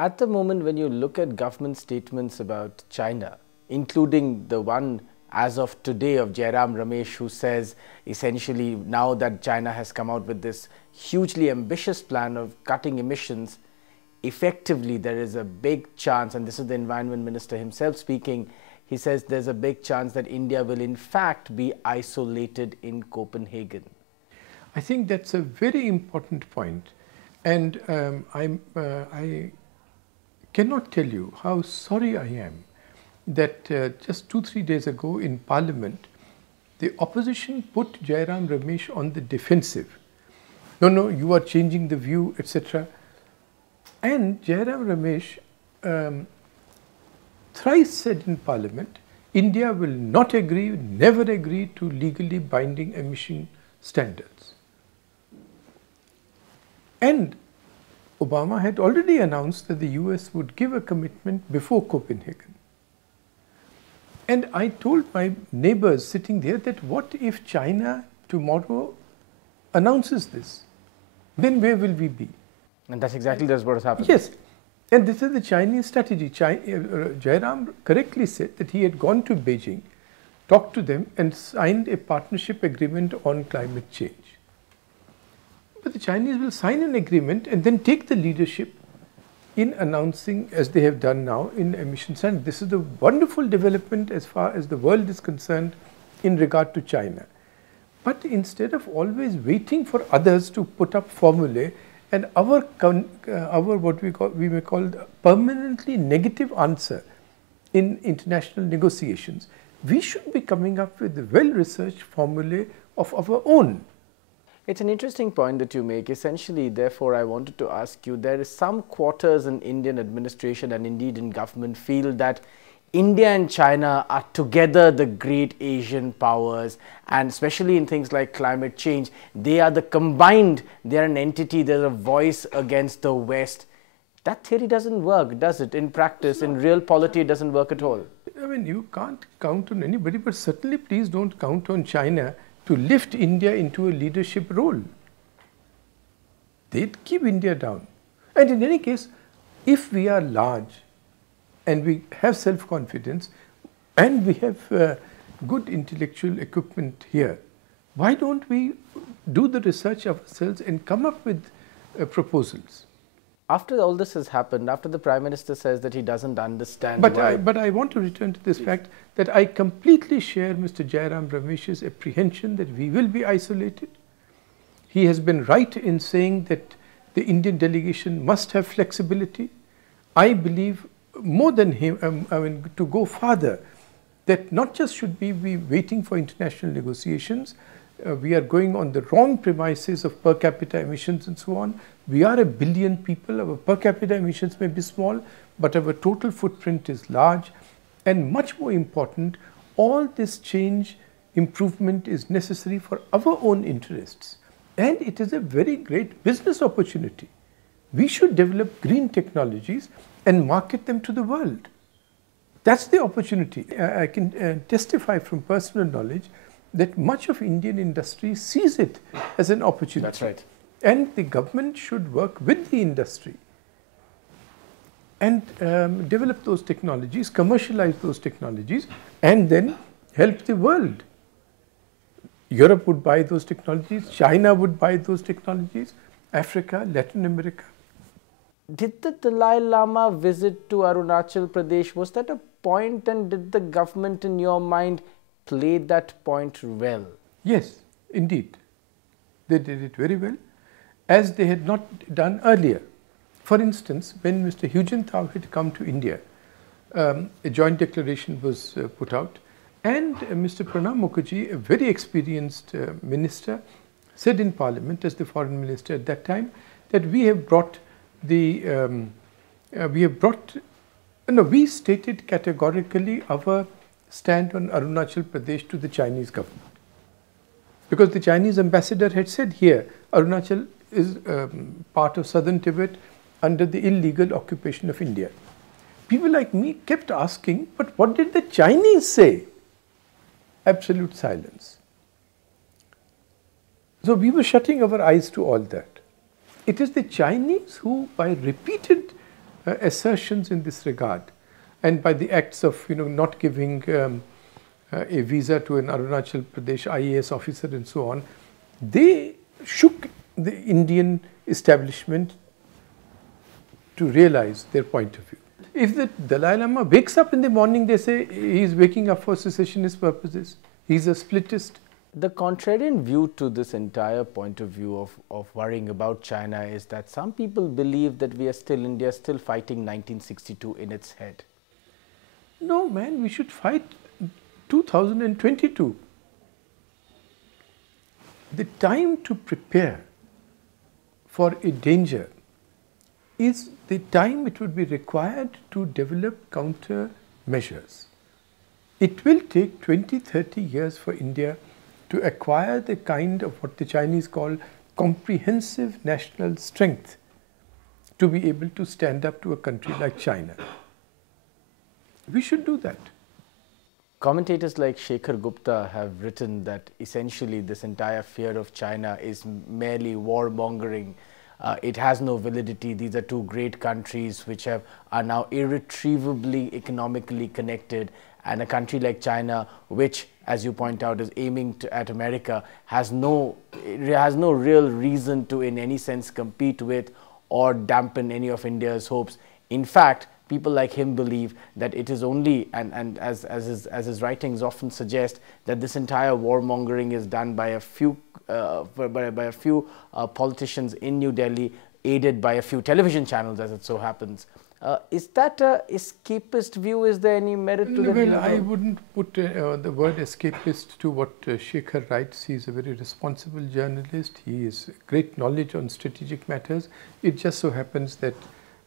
At the moment, when you look at government statements about China, including the one as of today of Jairam Ramesh, who says essentially now that China has come out with this hugely ambitious plan of cutting emissions, effectively there is a big chance, and this is the Environment Minister himself speaking, he says there's a big chance that India will in fact be isolated in Copenhagen. I think that's a very important point, and I cannot tell you how sorry I am that just 2-3 days ago in Parliament, the opposition put Jairam Ramesh on the defensive. No, you are changing the view, etc. And Jairam Ramesh thrice said in Parliament, India will not agree, never agree to legally binding emission standards. And Obama had already announced that the US would give a commitment before Copenhagen. And I told my neighbors sitting there that what if China tomorrow announces this? Then where will we be? And that's exactly what has happened. Yes. And this is the Chinese strategy. Jairam correctly said that he had gone to Beijing, talked to them and signed a partnership agreement on climate change. But the Chinese will sign an agreement and then take the leadership in announcing, as they have done now, in emission standards. This is a wonderful development as far as the world is concerned in regard to China. But instead of always waiting for others to put up formulae and our what we may call permanently negative answer in international negotiations, we should be coming up with well-researched formulae of our own. It's an interesting point that you make. Essentially, therefore, I wanted to ask you, there is some quarters in Indian administration and indeed in government feel that India and China are together the great Asian powers, and especially in things like climate change, they are the combined, they are an entity, they're a voice against the West. That theory doesn't work, does it? In practice, in real polity, it doesn't work at all. I mean, you can't count on anybody, but certainly please don't count on China to lift India into a leadership role. They'd keep India down. And in any case, if we are large and we have self-confidence and we have good intellectual equipment here, why don't we do the research ourselves and come up with proposals? After all this has happened, after the Prime Minister says that he doesn't understand but I want to return to this fact that I completely share Mr. Jairam Ramesh's apprehension that we will be isolated. He has been right in saying that the Indian delegation must have flexibility. I believe more than him, to go farther, that not just should we be waiting for international negotiations, we are going on the wrong premises of per capita emissions and so on. We are 1 billion people, our per capita emissions may be small, but our total footprint is large. And much more important, all this change, improvement is necessary for our own interests. And it is a very great business opportunity. We should develop green technologies and market them to the world. That's the opportunity. I can testify from personal knowledge that much of Indian industry sees it as an opportunity. That's right. And the government should work with the industry and develop those technologies, commercialize those technologies, and then help the world. Europe would buy those technologies, China would buy those technologies, Africa, Latin America. Did the Dalai Lama visit to Arunachal Pradesh, was that a point, and did the government in your mind play that point well? Yes, indeed. They did it very well, as they had not done earlier. For instance, when Mr. Hu Jintao had come to India, a joint declaration was put out, and Mr. Pranab Mukherjee, a very experienced minister, said in Parliament as the foreign minister at that time that we have brought we stated categorically our stand on Arunachal Pradesh to the Chinese government. Because the Chinese ambassador had said here, Arunachal is part of southern Tibet under the illegal occupation of India. People like me kept asking, but what did the Chinese say? Absolute silence. So we were shutting our eyes to all that. It is the Chinese who, by repeated assertions in this regard, and by the acts of not giving a visa to an Arunachal Pradesh IAS officer and so on, they shook the Indian establishment to realize their point of view. If the Dalai Lama wakes up in the morning, they say he is waking up for secessionist purposes. He is a splittist. The contrarian view to this entire point of view of worrying about China is that some people believe that India is still fighting 1962 in its head. No, man, we should fight 2022. The time to prepare for a danger is the time it would be required to develop counter measures. It will take 20-30 years for India to acquire the kind of what the Chinese call comprehensive national strength to be able to stand up to a country like China. We should do that. Commentators like Shekhar Gupta have written that essentially this entire fear of China is merely warmongering. It has no validity. These are two great countries which are now irretrievably economically connected, and a country like China, which, as you point out, is aiming at America, has no real reason to in any sense compete with or dampen any of India's hopes. In fact, people like him believe that it is only, and as his writings often suggest, that this entire warmongering is done by a few politicians in New Delhi, aided by a few television channels, as it so happens. Is that an escapist view? Is there any merit to that? Well, I wouldn't put the word escapist to what Shekhar writes. He is a very responsible journalist. He has great knowledge on strategic matters. It just so happens that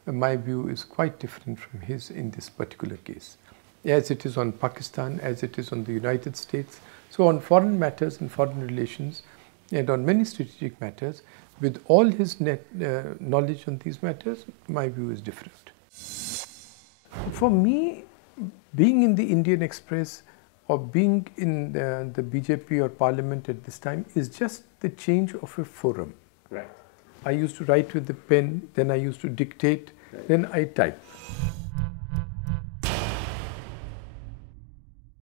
my view is quite different from his in this particular case, as it is on Pakistan, as it is on the United States. So on foreign matters and foreign relations, and on many strategic matters, with all his knowledge on these matters, my view is different. For me, being in the Indian Express or being in the BJP or Parliament at this time is just the change of a forum. Right. I used to write with the pen, then I used to dictate, then I type.